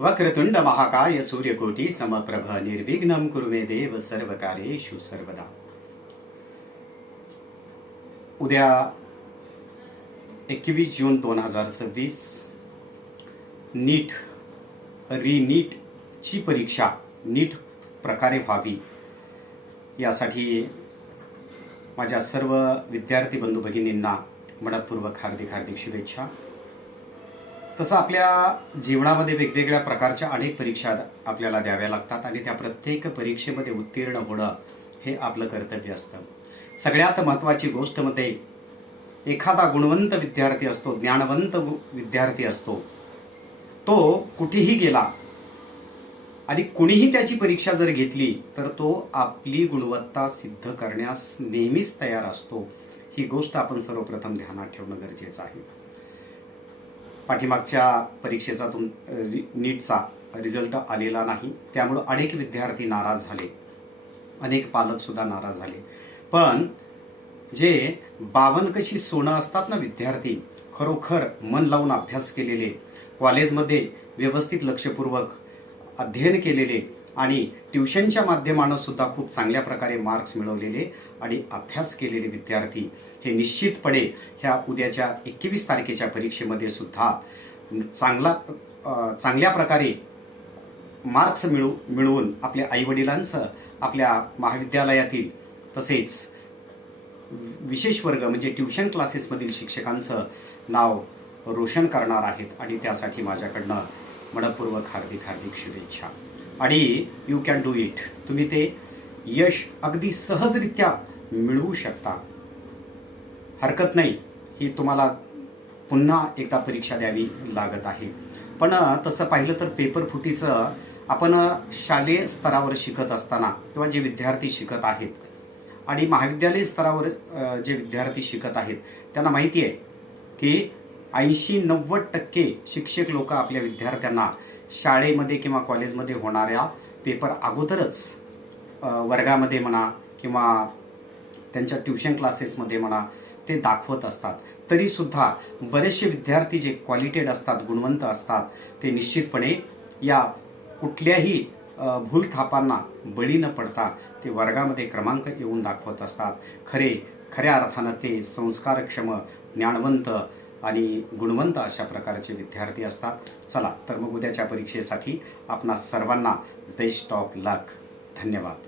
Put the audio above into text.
वक्रतुंड महाकाय सूर्यकोटी समप्रभ निर्विघ्नं कुरु मे देव सर्वकार्येषु सर्वदा। उद्या 21 जून 2026 नीट ची परीक्षा नीट प्रकारे व्हावी यासाठी माझ्या सर्व विद्यार्थी बंधू भगिनींना मनपूर्वक हार्दिक शुभेच्छा। तसं आपल्या जीवनामध्ये वेगवेगळ्या प्रकारच्या अनेक परीक्षा आपल्याला द्याव्या लागतात आणि त्या प्रत्येक परीक्षेमध्ये उत्तीर्ण होणं हे आपलं कर्तव्य असतं। सगळ्यात महत्त्वाची गोष्ट मध्ये एखादा गुणवंत विद्यार्थी असतो, ज्ञानवंत विद्यार्थी असतो, तो कुठेही गेला आणि कुणीही त्याची परीक्षा जर घेतली तर तो आपली गुणवत्ता सिद्ध करण्यास नेहमीच तयार असतो। ही गोष्ट आपण सर्वप्रथम ध्यानात ठेवणं गरजेचं आहे। पाठीमागच्या परीक्षेचा नीटचा रिझल्ट आलेला नाही, त्यामुळे अनेक विद्यार्थी नाराज झाले, अनेक पालक सुद्धा नाराज झाले। पण जे 52 कशी सोनं असतात ना विद्यार्थी, खरोखर मन लावून अभ्यास केलेले, कॉलेजमध्ये व्यवस्थित लक्षपूर्वक अध्ययन केलेले आणि ट्युशनच्या माध्यमाने सुद्धा खूप चांगल्या प्रकारे मार्क्स मिळवलेले आणि अभ्यास केलेले विद्यार्थी हे निश्चितपणे ह्या उद्याच्या 21 तारखेच्या परीक्षेमध्ये सुद्धा चांगल्या प्रकारे मार्क्स मिळवून आपल्या आईवडिलांचं, आपल्या महाविद्यालयातील तसेच विशेष वर्ग म्हणजे ट्युशन क्लासेसमधील शिक्षकांचं नाव रोशन करणार आहेत आणि त्यासाठी माझ्याकडनं मनपूर्वक हार्दिक शुभेच्छा। आणि यू कॅन डू इट, तुम्ही ते यश अगदी सहजरित्या मिळवू शकता, हरकत नाही। ही तुम्हाला पुन्हा एकदा परीक्षा द्यावी लागत आहे। पण तसं पाहिलं तर पेपर फुटीचं आपण शालेय स्तरावर शिकत असताना किंवा जे विद्यार्थी शिकत आहेत आणि महाविद्यालय स्तरावर जे विद्यार्थी शिकत आहेत त्यांना माहिती आहे की 80-90% शिक्षक लोक आपल्या विद्यार्थ्यांना शाळेमध्ये किंवा कॉलेजमध्ये होणाऱ्या पेपर अगोदरच वर्गामध्ये म्हणा किंवा त्यांच्या ट्युशन क्लासेसमध्ये म्हणा ते दाखवत असतात। तरी सुद्धा बरेचसे विद्यार्थी जे क्वालिटेड असतात, गुणवंत असतात, ते निश्चितपणे या कुठल्याही भूलथापांना बळी न पडता ते वर्गामध्ये क्रमांक येऊन दाखवत असतात। खऱ्या अर्थानं ते संस्कारक्षम, ज्ञानवंत आणि गुणवंत अशा प्रकारचे विद्यार्थी असतात। चला तर मग उद्याच्या परीक्षेसाठी आपणा सर्वांना बेस्ट ऑफ लक। धन्यवाद।